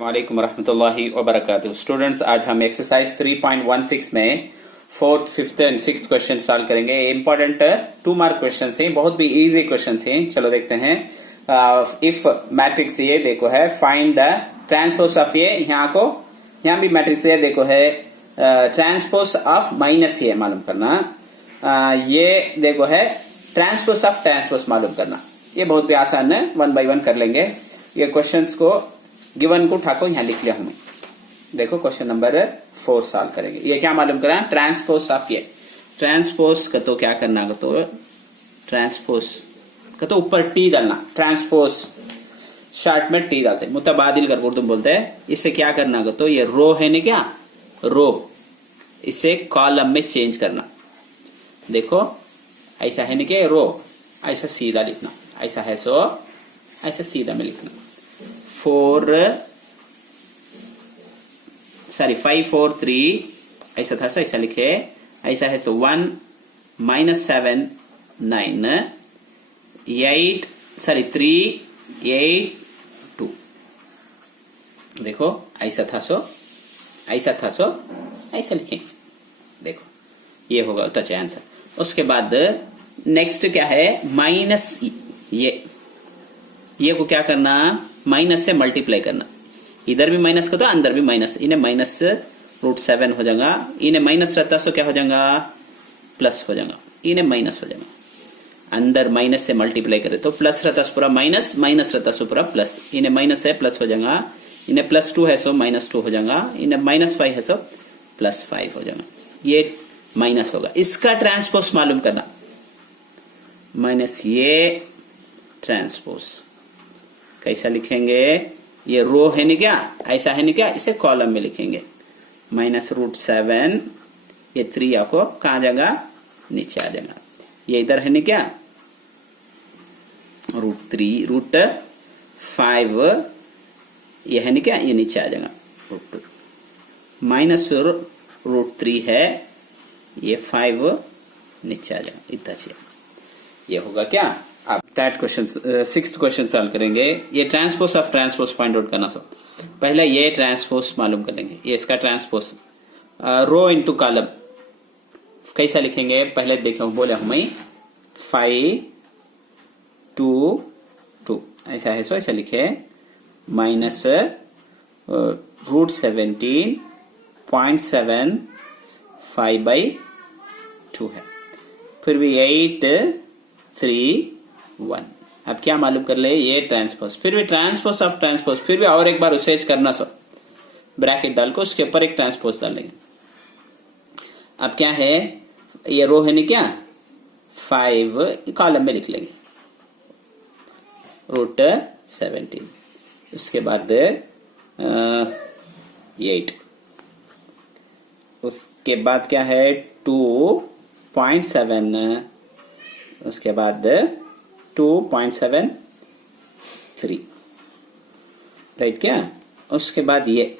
वालेकुम रहमतुल्लाहि व बरकातुहू। स्टूडेंट्स, आज हम एक्सरसाइज 3.16 में fourth, fifth and sixth question solve करेंगे। इंपॉर्टेंट 2 मार्क क्वेश्चन हैं, बहुत भी इजी क्वेश्चन हैं। चलो देखते हैं। इफ मैट्रिक्स ये देखो है, फाइंड द ट्रांसपोज ऑफ ये, यहाँ भी मैट्रिक्स ये देखो है, ट्रांसपोज ऑफ माइनस ये मालूम करना। ये देखो है ट्रांसपोज ऑफ ट्रांसपोज मालूम करना। ये बहुत भी आसान है, 1 बाय 1 कर लेंगे। ये क्वेश्चंस को गिवन को उठाको यहां लिख लिया हूं मैं। देखो क्वेश्चन नंबर 4 सॉल्व करेंगे। ये क्या मालूम करा, ट्रांसपोज ऑफ ये। ट्रांसपोज का तो क्या करना, का तो ट्रांसपोज का तो ऊपर टी डालना। ट्रांसपोज शॉर्ट में टी डालते, मुतबादिल कर उर्दू बोलते हैं। इसे क्या करना, का तो ये रो है ना, क्या रो, इसे कॉलम में चेंज करना। देखो ऐसा है ना, क्या रो, ऐसा सीधा लिखना। ऐसा है सो ऐसा सीधा में लिखना। 5 4 3 ऐसा था, ऐसा लिखे। ऐसा है तो 1 -7 9 8 3 8 2। देखो ऐसा था सो ऐसा लिखे। देखो ये होगा तो अच्छा आंसर। उसके बाद नेक्स्ट क्या है, माइनस ये को क्या करना, माइनस से मल्टीप्लाई करना। इधर भी माइनस का तो अंदर भी माइनस। इन्हें माइनस √7 हो जाएगा। इन्हें माइनस रहता सो क्या हो जाएगा, प्लस हो जाएगा। इन्हें माइनस हो जाएगा। अंदर माइनस से मल्टीप्लाई करे तो प्लस रहता सो पूरा माइनस, माइनस रहता सो पूरा प्लस। इन्हें माइनस है प्लस हो जाएगा। इन्हें +2 है सो -2 हो जाएगा। इन्हें -5 है सो +5 हो जाएगा। ये माइनस होगा। इसका ट्रांसपोज मालूम करना, माइनस ये ट्रांसपोज कैसा लिखेंगे। ये रो है नहीं क्या, ऐसा है नहीं क्या, इसे कॉलम में लिखेंगे। -√7 ये 3 आपको कहां जाएगा, नीचे आ जाएगा। ये इधर है नहीं क्या, √3 √5 ये है नहीं क्या, ये नीचे आ जाएगा। -√3 है, ये 5 नीचे आ जाएगा। इतना चाहिए। ये होगा क्या। अब third question, sixth question solve करेंगे। ये transpose of transpose find out करना। सब पहले ये ट्रांसपोज मालूम कर लेंगे। ये इसका ट्रांसपोज रो इनटू कॉलम कैसा लिखेंगे, पहले देखो बोले हूं मैं। 5 2 2 ऐसा है सो ऐसा लिखे। -√17.7 5/2 है। फिर भी 8 3 1। अब क्या मालूम कर ले, ये ट्रांसपोज। फिर भी ट्रांसपोज ऑफ ट्रांसपोज, फिर भी और एक बार उसे करना। सब ब्रैकेट डाल को उसके ऊपर एक ट्रांसपोज डालेंगे। अब क्या है, ये रो है नहीं क्या, 5 कॉलम में लिख लेंगे √17। उसके बाद 8। उसके बाद क्या है 2.7। उसके बाद 2.73 राइट क्या। उसके बाद ये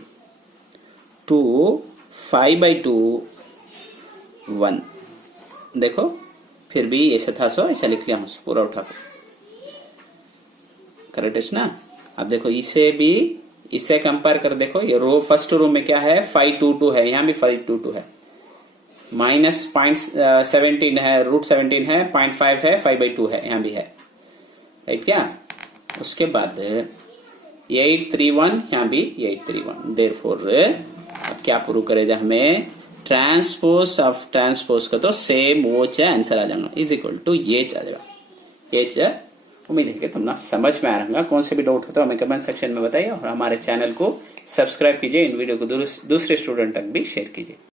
2 5/2 1। देखो फिर भी ऐसा था सो ऐसा लिख लिया हूं पूरा उठा को। करेक्ट है ना। अब देखो इसे कंपेयर कर देखो। ये रो फर्स्ट रो में क्या है, 522 है, यहां भी 522 है। -0.17 है, √17 है, 0.5 है, 5/2 है, यहां भी है। राइट क्या। उसके बाद 831 यहां भी 831। देयरफॉर अब क्या प्रूव करेगा हमें, ट्रांसपोज ऑफ ट्रांसपोज का तो सेम वो आंसर आ जाएगा, इज इक्वल टू ये आ जाएगा। ये उम्मीद है कि तुमने समझ में आ रहा। कौन से भी डाउट हो तो हमें कमेंट सेक्शन में बताइए और हमारे चैनल को सब्सक्राइब कीजिए। इन वीडियो को दूसरे स्टूडेंट तक भी शेयर कीजिए।